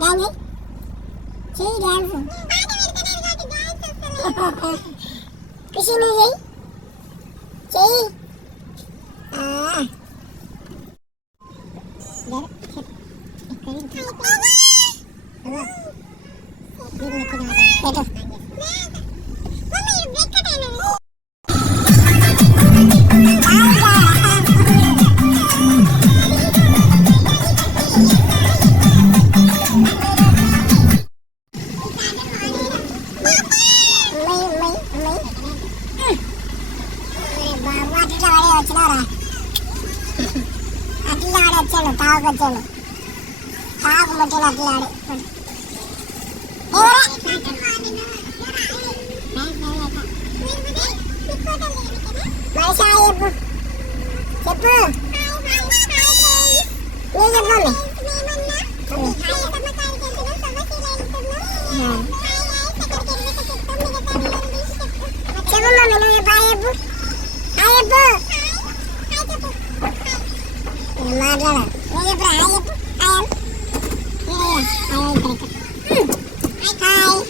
Dance చెయ్యి dance ఖుషి నువ్వు చెయ్యి వచ్చాడు తాగుకొచ్చాడు తాగు ముట్టాడు అట్లా చెప్పు చెప్పు మమ్మీ బాయ్ చెప్పు మాట్లాడ నేను చెప్పు హాయ్ చెప్పు హాయ్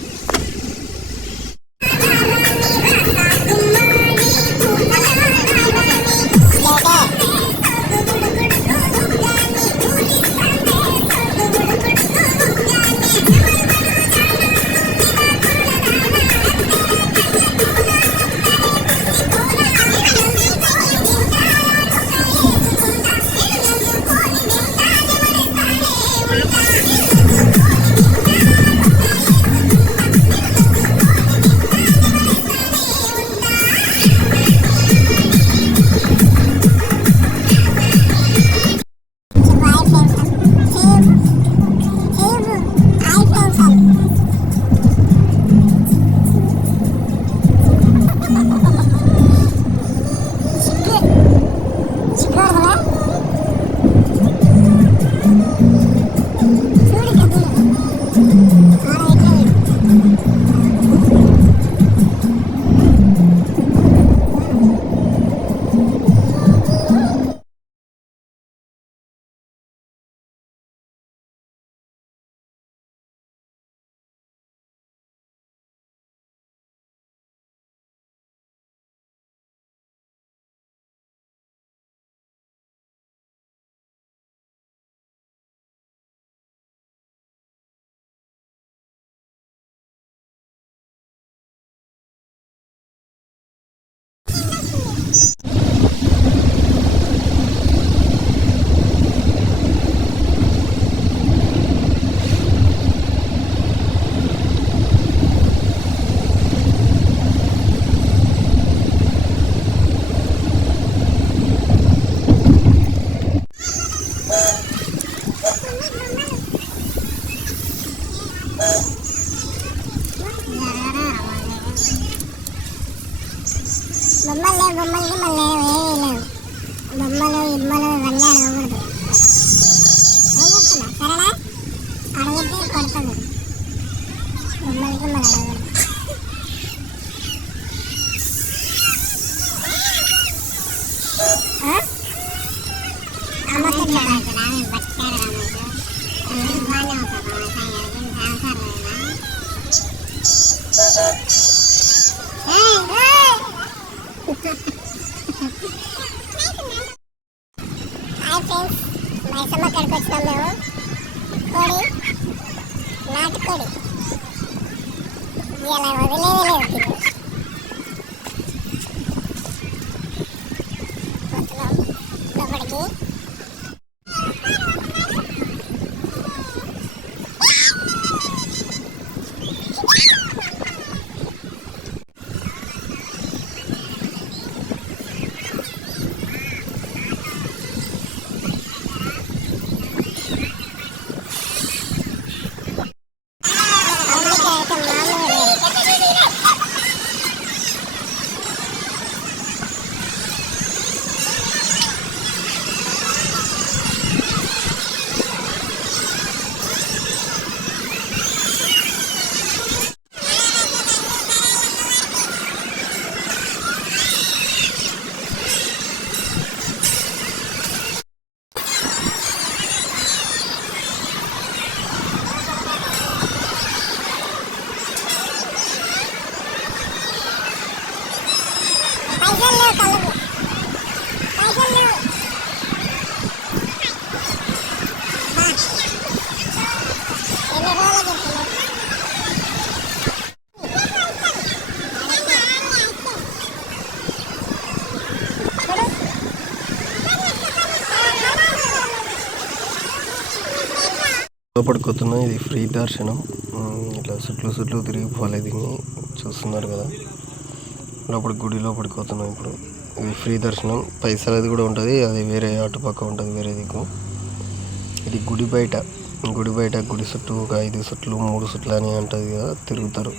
బొమ్మలకి మళ్ళీ ఏమీ లేవు బొమ్మలు ఇమ్మలు ఇవన్నీ అడగకూడదు ఏం చెప్తున్నా సరేనా అడిగితే కొడతాడు బొమ్మలకి మళ్ళీ అడగకూడదు హాయ్ ఫ్రెండ్స్ మైసమ్మ కాడికి వచ్చినాం మేము కోడి నాటుకోడి ఇలా వదిలేదే లేదు లోపలికి లోపడిపోతున్నా. ఇది ఫ్రీ దర్శనం. ఇట్లా చుట్లు తిరిగిపోవాలి. దీన్ని చూస్తున్నారు కదా, గుడి లోపలికి పోతున్నాం ఇప్పుడు. ఇది ఫ్రీ దర్శనం. పైసలది కూడా ఉంటుంది, అది వేరే అటుపక్క ఉంటుంది, వేరే దిక్కు. ఇది గుడి బయట గుడి చుట్టూ ఒక 5 చుట్లు 3 చుట్లు అని ఉంటుంది కదా, తిరుగుతారు.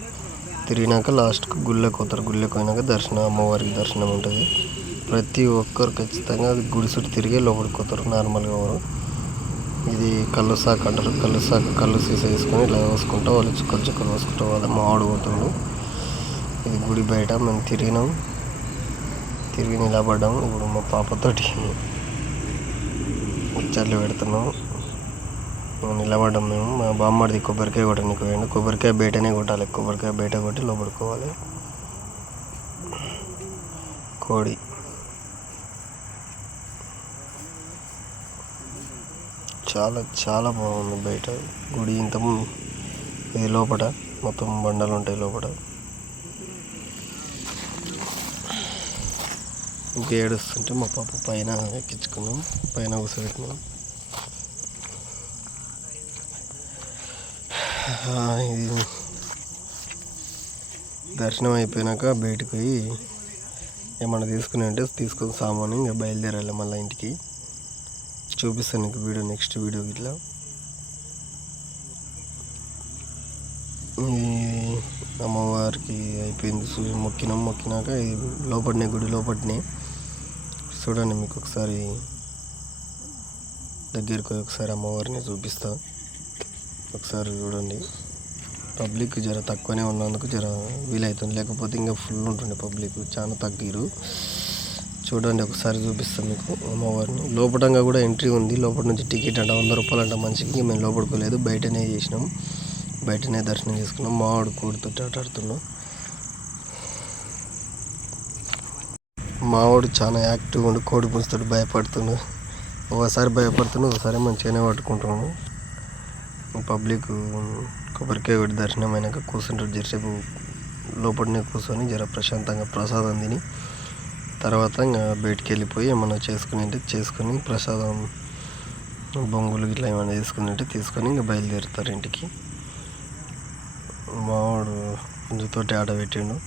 తిరిగినాక లాస్ట్కి గుళ్ళకి పోతారు. గుళ్ళకి పోయినాక అమ్మవారికి దర్శనం ఉంటుంది. ప్రతి ఒక్కరు ఖచ్చితంగా గుడి చుట్టూ తిరిగే లోపలికి పోతారు. నార్మల్గా ఎవరు ఇది కళ్ళు సాకు అంటారు. కళ్ళు సీసా వేసుకొని ఇలా పోసుకుంటా వాళ్ళు చుక్కలు పోసుకుంటా వాళ్ళ మామిడి పోతుండు. ఇది గుడి బయట మేము తిరిగి నిలబడ్డాము. ఇప్పుడు మా పాపతోటి ముచ్చట్లు పెడుతున్నాం. నిలబడ్డాం మేము. మా బామ్మడిది కొబ్బరికాయ కొట్టడానికి పోయిండు. కొబ్బరికాయ బయటనే కొట్టాలి. కొబ్బరికాయ బయట కొట్టి లోపడుకోవాలి. కోడి చాలా బాగుంది బయట గుడి. ఇది లోపల మొత్తం బండలు ఉంటాయి లోపల. ఇంకా ఏడుస్తుంటే మా పాప పైన ఎక్కించుకున్నాం, పైన కూర్చోబెట్టినాం. ఇది దర్శనం అయిపోయినాక బయటకు పోయి ఏమన్నా తీసుకుని అంటే తీసుకొని సామాను ఇంకా బయలుదేరాలి మళ్ళీ ఇంటికి. చూపిస్తాను నీకు వీడియో, నెక్స్ట్ వీడియో ఇట్లా. అమ్మవారికి అయిపోయింది, మొక్కినాక ఇది లోపలనే గుడి లోపలనే చూడండి. మీకు ఒకసారి దగ్గరికి ఒకసారి అమ్మవారిని చూపిస్తా, ఒకసారి చూడండి. పబ్లిక్ జర తక్కువనే ఉన్నందుకు జర వీలవుతుంది, లేకపోతే ఇంకా ఫుల్ ఉంటుండే పబ్లిక్, చాలా తగ్గిరు. చూడండి ఒకసారి చూపిస్తాం మీకు అమ్మవారిని. లోపటంగా కూడా ఎంట్రీ ఉంది. లోపల నుంచి టికెట్ అంట 100 రూపాయలు అంట మనిషికి. మేము లోపడుకోలేదు, బయటనే చేసినాం, బయటనే దర్శనం చేసుకున్నాం. మావాడు కోడితో ఆడుతున్నాం. మావాడు చాలా యాక్టివ్గా ఉండి కోడి పుంచుతాడు, భయపడుతున్నాడు. ఒకసారి భయపడుతున్నాడు, ఒకసారి మంచిగానే పట్టుకుంటున్నాడు. పబ్లిక్ కొబ్బరికాయ కొట్టి దర్శనం అయినాక కూర్చుంటాడు. జరసేపు లోపలనే కూర్చొని జర ప్రశాంతంగా ప్రసాదం తిని తర్వాత ఇంకా బయటికి వెళ్ళిపోయి ఏమన్నా చేసుకుని ప్రసాదం బొంగులు ఇట్లా ఏమైనా చేసుకుని తీసుకొని ఇంకా బయలుదేరుతారు ఇంటికి. మావాడు పుంజుతోటి ఆట పెట్టిండు.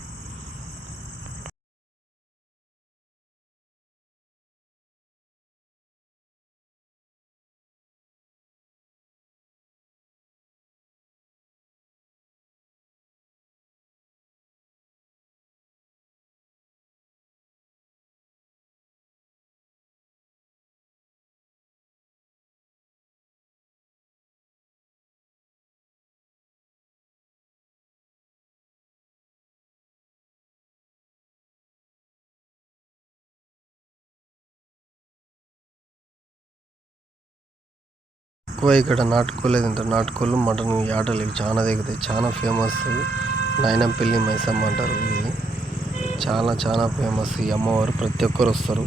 ఎక్కువ ఇక్కడ నాటుకోలేదు, ఇంత నాటుకోళ్ళు మటన్ ఆటలు చాలా దిగుతాయి. చాలా ఫేమస్ నాయనంపల్లి మైసమ్మ అంటారు. ఇది చాలా ఫేమస్. ఈ అమ్మవారు ప్రతి ఒక్కరు వస్తారు.